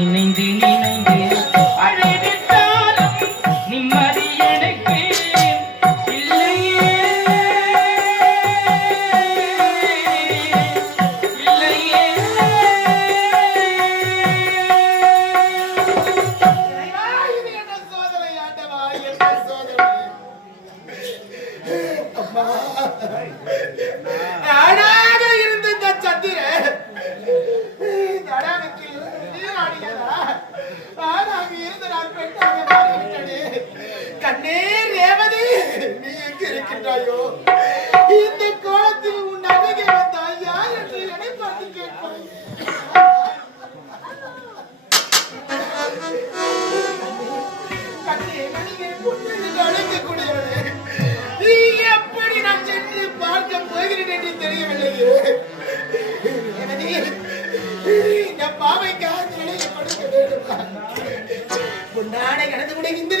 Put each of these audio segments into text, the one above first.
இணைந்து இணைந்து. அழகெடுத்த evinde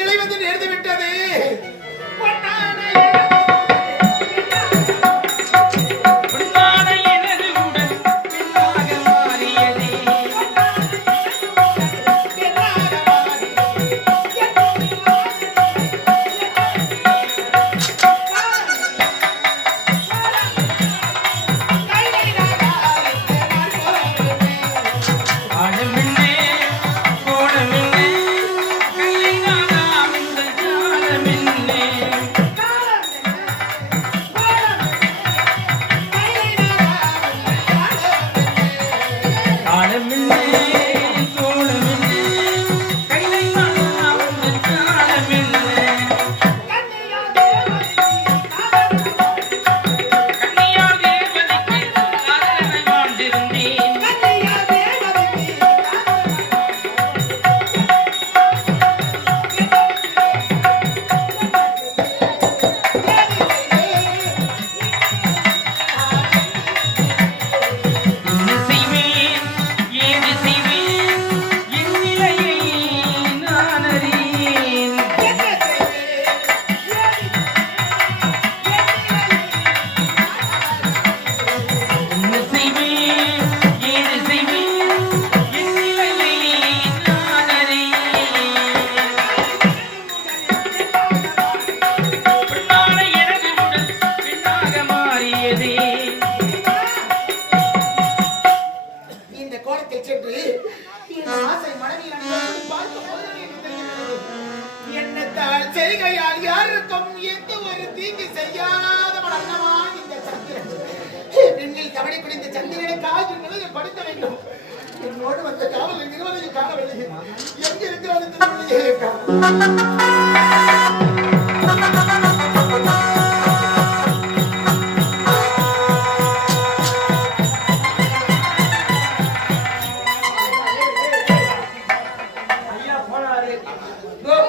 நான் என் நிலையை படிக்க வேண்டும். என்னோடு வந்த காவல் நிறுவனையை காணவில்லை. எங்க இருக்கிறார் இந்த நிலையை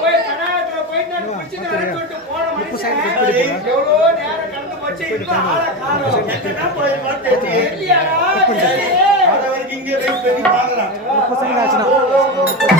போய் போய் போயிட்டு போன மனுஷன். எவ்வளோ முப்பது செகண்ட் ஆச்சுன்னா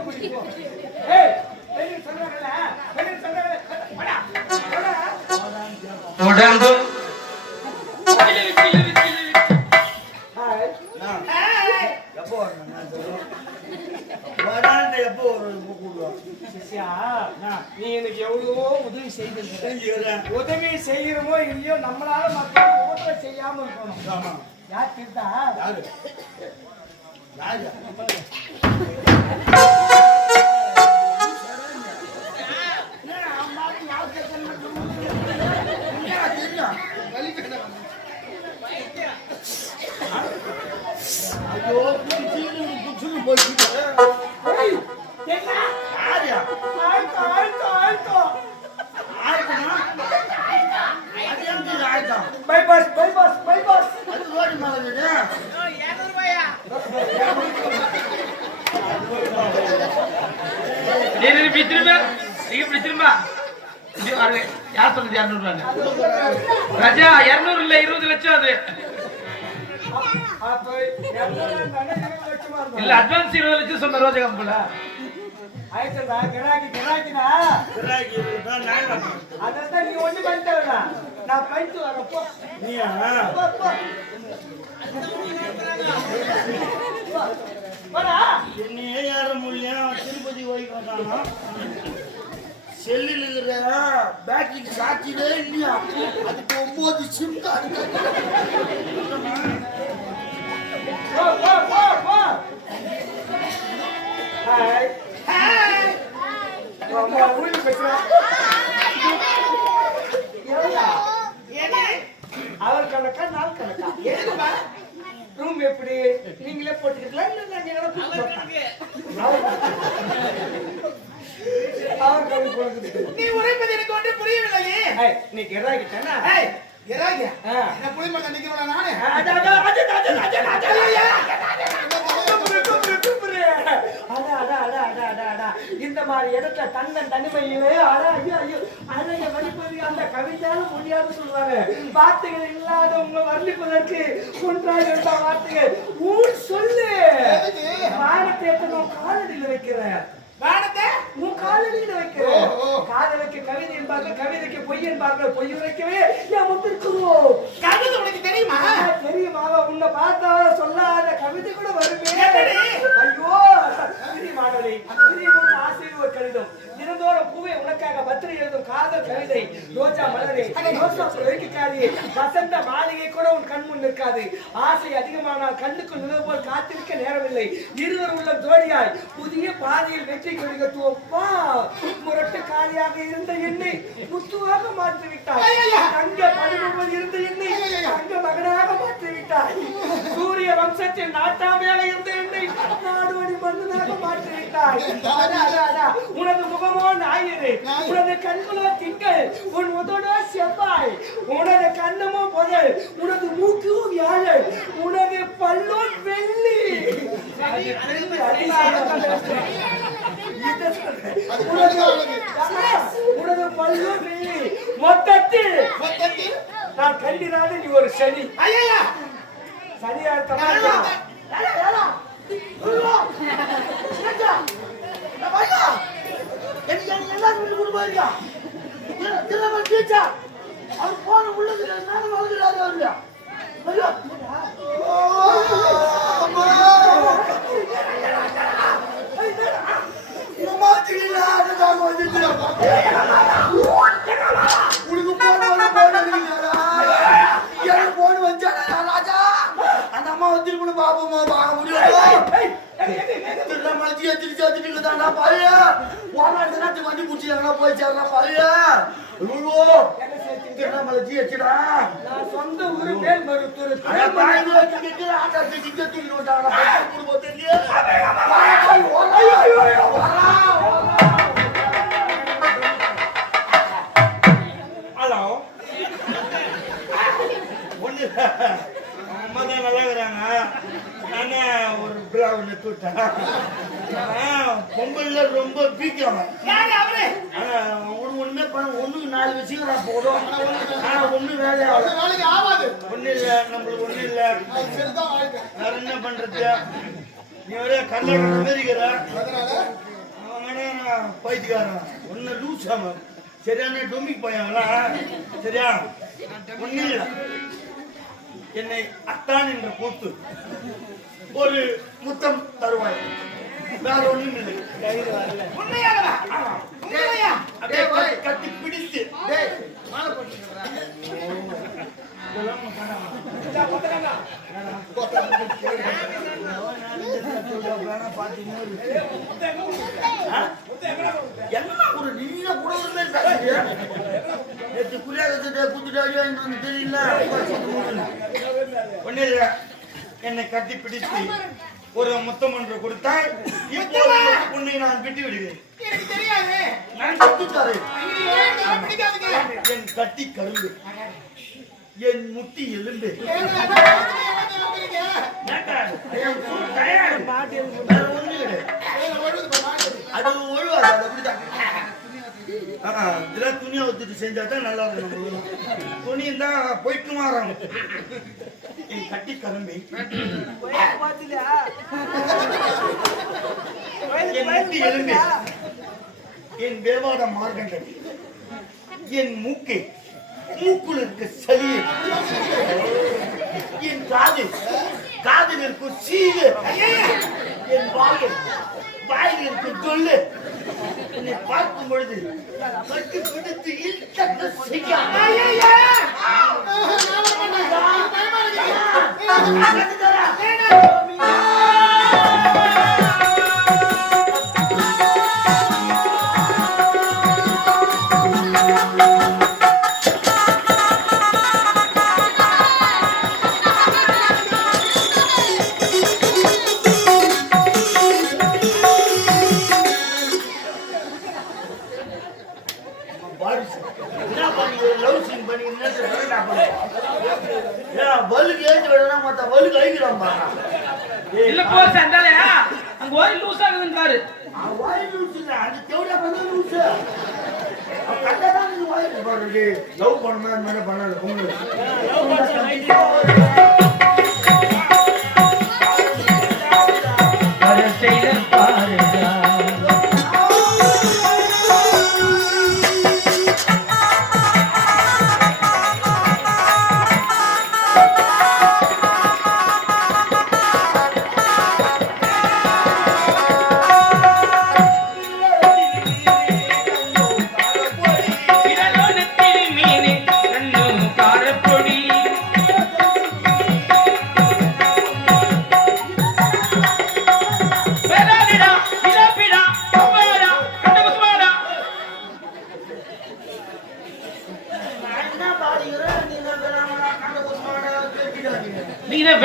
சிஷ்யா, நீ எனக்கு எவ்வளவோ உதவி செய்திருக்க உதவி செய்யறோமோ இல்லையோ நம்மளால உதவி செய்யாம இருக்கணும். யார் திருத்தா யாரு? யாரு? ஐயோ புடிச்சு புடிச்சு போயிட்டு ஏய், என்ன? யாரு ஆழ்த்தம், ஆழ்த்தம், ஆழ்த்தம். ஆயிட்டமா அது எங்க ஆயிட்டம் நீ இப்படி திரும்ப நீ இப்படி திரும்ப யார் சொன்னது இருபது லட்சம் அது இல்ல அட்வான்ஸ் இருபது லட்சம் சொன்ன ரோஜா ஒண்ணு பண்ணிட்டு வரடா. நான் பண்ணிட்டு வரேன், போ. நீயா போ, போ. போடா. என்னையே ஏற முடியும் திருப்பதி போய் வந்தானா செல்லில் இருக்கிற பேட்டரிக்கு சாட்சியே இல்லையா? அதுக்கு ஒன்பது சிம் கார்டு அவர் கணக்கா நாள் கணக்கா எதுக்குமா ரூம் எப்படி நீங்களே போட்டுக்கலாம் இல்ல நாங்க கூட்டு? அவர் கணக்கு நீ உரைப்பது எனக்கு ஒன்றும் புரியவில்லையே நீ கிராக்கிட்டேனா இந்த மாதிரி இடத்துல தன்னன் தனிமையிலே அட, ஐயோ, ஐயோ, அழகை வடிப்பது அந்த கவிதையாலும் முடியாது சொல்லுவாங்க வார்த்தைகள் இல்லாத உங்களை வர்ணிப்பதற்கு ஒன்றாக இருந்த வார்த்தைகள் ஊர் சொல்லு வானத்தை எத்தனை காலடியில் வைக்கிறேன் வானத்தை? உன் காலடியில் வைக்கிறேன். காதலுக்கு கவிதை என்பார்கள் கவிதைக்கு பொய் என்பார்கள் பொய் உரைக்கவே என் முத்திருக்கிறோம் கவிதை உனக்கு தெரியுமா? தெரியுமா உன்னை பார்த்தா சொல்லாத கவிதை கூட வருமே. எப்படி? ஐயோ சிறி உன் ஆசையில் ஒரு கடிதம். தினந்தோறும் பூவை உனக்காக பத்திரி எழுதும் காதல் கவிதை ரோஜா மலரே. ரோசா வெறுக்காதே வசந்த மாளிகை கூட உன் கண் முன் நிற்காது. ஆசை அதிகமானால் கண்ணுக்கு நிலவு போல் காத்திருக்க நேரமில்லை. இருவர் உள்ள ஜோடியாய் புதிய பாதையில் வெற்றி கொடி கட்டுவோம் வா முரட்டு காலியாக இருந்த என்னை முத்துவாக மாற்றி விட்டாய் தங்க பணிபுரில் இருந்த என்னை தங்க மகனாக மாற்றி விட்டாய் சூரிய வம்சத்தின் நாட்டாமையாக இருந்த என்னை அடா, அடா, அடா. உனது முகமோ ஞாயிறு உனது கண்களோ திங்கள். உன் உதடோ செவ்வாய். உனது கண்ணமோ புதல் உனது மூக்கோ வியாழன் உனது பல்லோ வெள்ளி. உனது- பல்லோ வெள்ளி. மொத்தத்தில். நான் கண்டிராத நீ ஒரு சனி. ஐயா சரியா இருக்க ஐயா. அவர் போன உள்ளது உனக்கு எனக்கு வச்சாடா வச்சிருக்கணும் பாப்போமா? பார்க்க முடியும்? திருநெல்வேலி திருச்சி வச்சுட்டு தாண்டா பழைய. போராட்ட நாட்டு வண்டி பிடிச்சி எங்கன்னா போய் சேர்றா பழைய. ஐயோ திருநெல்வேலி ஜிஹெச்டா நான் சொந்த ஊரு மேல் மருத்துவர். தூக்கி விட்டாங்க குடும்பம் தெரியும்? ஹலோ. ஒண்ணு. அம்மா தான் நல்லா இருக்கிறாங்க. நானே ஒரு அவன் நெத்து விட்டான் பொங்கல்ல ரொம்ப பீக்காம ஒண்ணு ஒண்ணுமே பண்ண ஒண்ணுக்கு நாலு நான் போடும் ஆனா ஒண்ணு வேலை ஆகாது ஒண்ணு இல்ல நம்மளுக்கு ஒண்ணு இல்ல. வேற என்ன பண்றது? நீ ஒரே அவன் வேணா பைத்தியக்காரன். ஒன்னு லூஸ் அவன். சரியான டொமிக் பையன்லாம் சரியா? ஒண்ணு இல்ல. என்னை அத்தான் என்ற கூத்து. ஒரு முத்தம் தருவாய். வேற ஒண்ணும் இல்லை. கட்டி- பிடித்து. என்ன ஒரு நீங்க கூட ஒரு பேசுறீங்க? நேத்து புளியாதத்தை குத்துட்டு வாங்கிட்டு வந்து தெரியல ஒண்ணு என்னை கட்டி பிடித்து ஒரு முத்தம் ஒன்று கொடுத்தால் இப்போது உன்னை நான் எனக்கு பிடிக்காதுங்க. என் கட்டி கரும்பு. என் முட்டி எலும்பு. மாட்டுது. அது ஒழுவாது, அப்படிதான். இதெல்லாம் துணியை ஒத்துட்டு செஞ்சா தான் நல்லா இருக்கும் துணி இருந்தா போய்க்கு மாறும் என் கட்டி கரும்பை என் முட்டி எலும்பு. என் வேவாட என் மூக்கை. மூக்குள் இருக்க சளி. என் காது. காதில் இருக்கும் சீவு. என் வாயில் வாயில் இருக்கும் சொல்லு என்னை பார்க்கும் பொழுது கட்டு பிடித்து செய்ய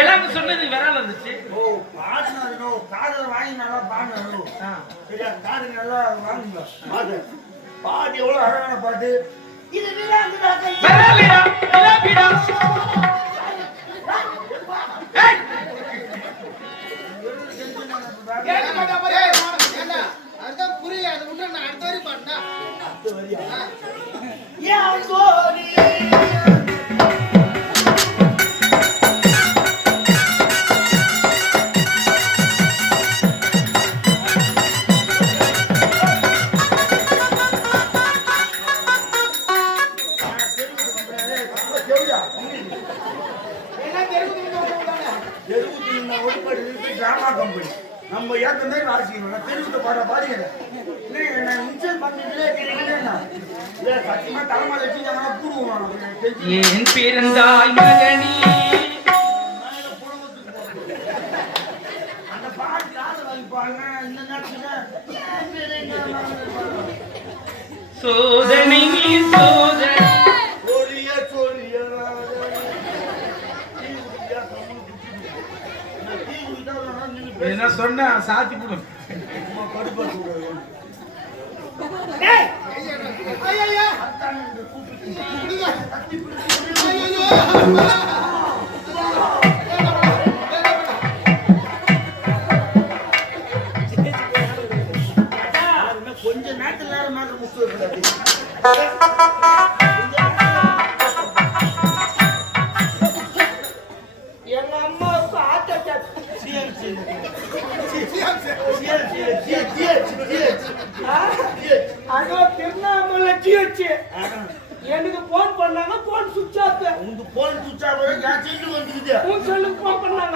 நீங்க விளாண்டு சொன்னது விரால இருந்துச்சு ஓ பாடினாரு காதல வாங்கி நல்லா பாடினாரு சரியா? காது நல்லா வாங்குங்க. பாடு. பாட்டு எவ்வளவு அழகான பாட்டு. இது புரியல. அதை நான் அடுத்த வரி பாடினா ஏன் கோரி என்ன தெரியுது நீங்க ஒண்ணுதானே? தெருவுக்கு இந்த ஒருபாடு இருக்கு டிராமா கம்பெனி நம்ம ஏத்த மாதிரி வாசிக்கணும் நான் தெருவுக்கு பாட பாடிக்கிறேன் இல்லை நான் இன்சல் பண்ணிட்டுலே கேட்கிறேன் இல்லை சத்தியமா தலைமையில வச்சு நான் கூடுவோம்? தெரிஞ்சு. ஏன் பிறந்தாய் மகனி. அந்த பாட்டு இந்த நேரத்துல சோதனை என்ன சொன்ன சாத்தி போடும் சும்மா பண்ணாங்க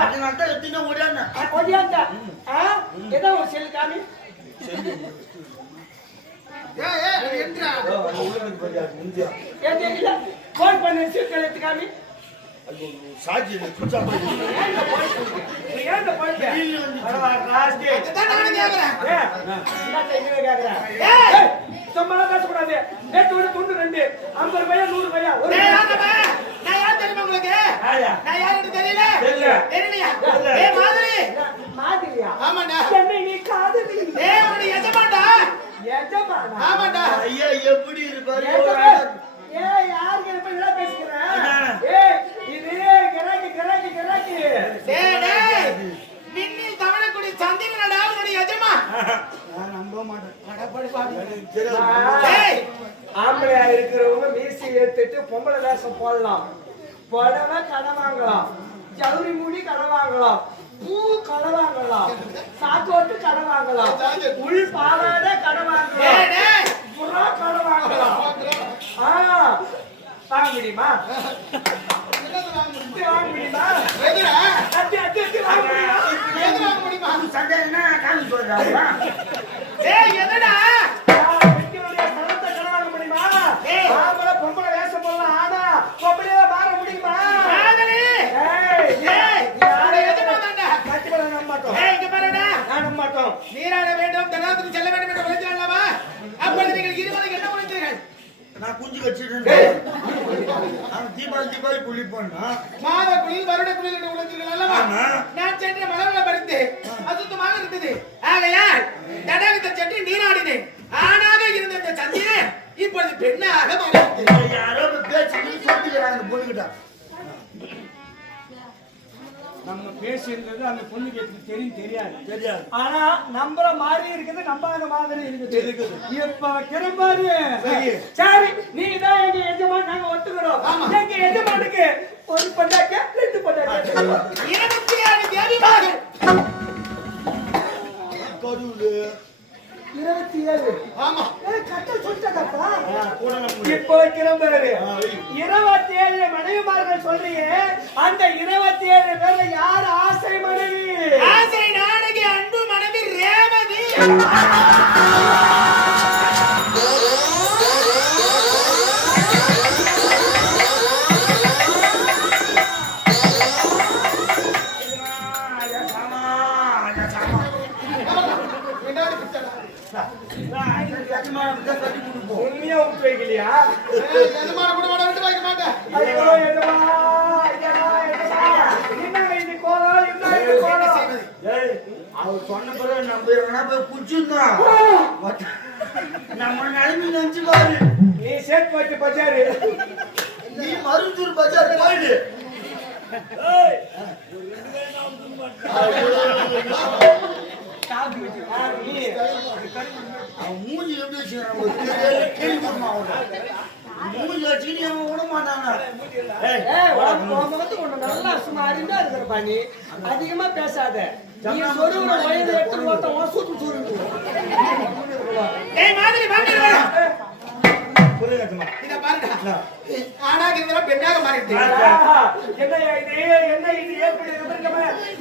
பண்ணி நேற்று ஒரு துண்டு ரெண்டு. ஐம்பது ரூபாயா நூறு ரூபாயா ஒரு தெரியுமா உங்களுக்கு? நான் யாருன்னு தெரியல? தெரியலையா? ஏய், மாதிரி. மாதிரியா ஆமாண்டா. என்னை நீ காதலி ஏய், உன்னுடைய எஜமான்டா. எஜமானா ஆமாண்டா. ஐயா எப்படி இருப்பாரு யாருக்கு இப்ப இதெல்லாம் பேசுகிறேன் என்ன? ஏய் இது கிராக்கி கிராக்கி கிராக்கி டேய், டேய், விண்ணில் தவழக்கூடிய சந்திரனடா உன்னுடைய எஜமான். நான் நம்ப மாட்டேன் அட, படு, பாவி. எனக்கு தெரியாது ஏய், ஆம்பளையா இருக்கிறவங்க மீசி எடுத்துட்டு பொம்பளை வேஷம் போடலாம் புடவை கடை வாங்கலாம் ஜவுரி மூடி கடை வாங்கலாம் பூ கடை வாங்கலாம் சாக்கோட்டு கடை வாங்கலாம் உள் பாவாடை கடை வாங்கலாம். புறா கடை வாங்கலாம் ஆ வாங்க முடியுமா? வாங்க முடியும்? வாங்க? சண்டை என்ன? காமி சொல்றாங்க ஏய், எதுடா? ஆ, பெண்களுடைய பணத்தை கடை வாங்க முடியுமா ஏய். ஆம்பளை பொம்பளை வேஷம் போடலாம் ஆனா பொம்பளையா மாற முடியுமா காதலி. ஏய், ஏய், நீ யாரை உன்னுடைய எஜமான்தான்டா. கட்டிப்பட நம்ப மாட்டோம். ஏய், இங்க பாருடா. நான் நம்ப மாட்டோம். நீராட வேண்டும் தடாகத்துக்கு செல்ல வேண்டும் என்று விளைஞ்ச அல்லவா அப்பொழுது நீங்கள் இருவரும் என்ன முடித்தீர்கள் நான் குஞ்சு வச்சிருந்தேன் அவன் தீபாவளி தீபாவளி குளிப்பான்னா மாத குளிர் வருட குளிர் என்று உணர்ந்தீர்கள் அல்லவா? ஆமா. நான் சென்ற மலர்களை பறித்து அசுத்தமாக இருந்தது. ஆகையால் தடாகத்தை சென்று நீராடினேன். ஆணாக இருந்த இந்த சந்திரன் இப்பொழுது பெண்ணாக மாறிவிட்டது யாரோ பேச்சு சொல்லிக்கிறாங்க பொண்ணுகிட்ட நம்ம பேசியிருந்தது அந்த பொண்ணுக்கு எப்படி தெரியும் தெரியாது. தெரியாது. ஆனா நம்புற மாதிரி இருக்குது நம்பாத மாதிரி இருக்குது. இப்ப கிளம்பாரு சரி. சரி நீ தான் எங்க எஜமான் நாங்க ஒத்துக்கிறோம். எங்க எஜமானுக்கு ஒரு பண்டாக்க ரெண்டு பண்டாக்க இருபத்தி ஆறு தேவிமார்கள் கடவுளு இருபத்தி ஏழு. ஆமா. கட்ட நம்ம இப்போ கிளம்பாரு இருபத்தி ஏழு மனைவிமார்கள் சொல்றீங்க. அந்த இருபத்தி ஏழு பேர்ல யார் ஆசை மனைவி? ஆசை நாடகி அன்பு மனைவி ரேவதி. அவர் சொன்ன பிறகு நம்ம எங்கனா போய் குடிச்சிருந்தோம் நம்ம நிலைமை நினைச்சு பாரு நீ சேட் பஜாரு நீ மருந்தூர் பஜார் போயிடு அவன் மூஞ்சி எப்படி கேள்வி நல்லா சும்மா அறிந்தா இருக்கிறப்பா நீ அதிகமா பேசாத. நீ சொருவுற வயது எட்டு மொத்தம் வசூத்து சூருக்கு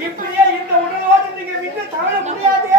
இப்படியே இந்த உடலோடு நீங்க தமிழ முடியாது.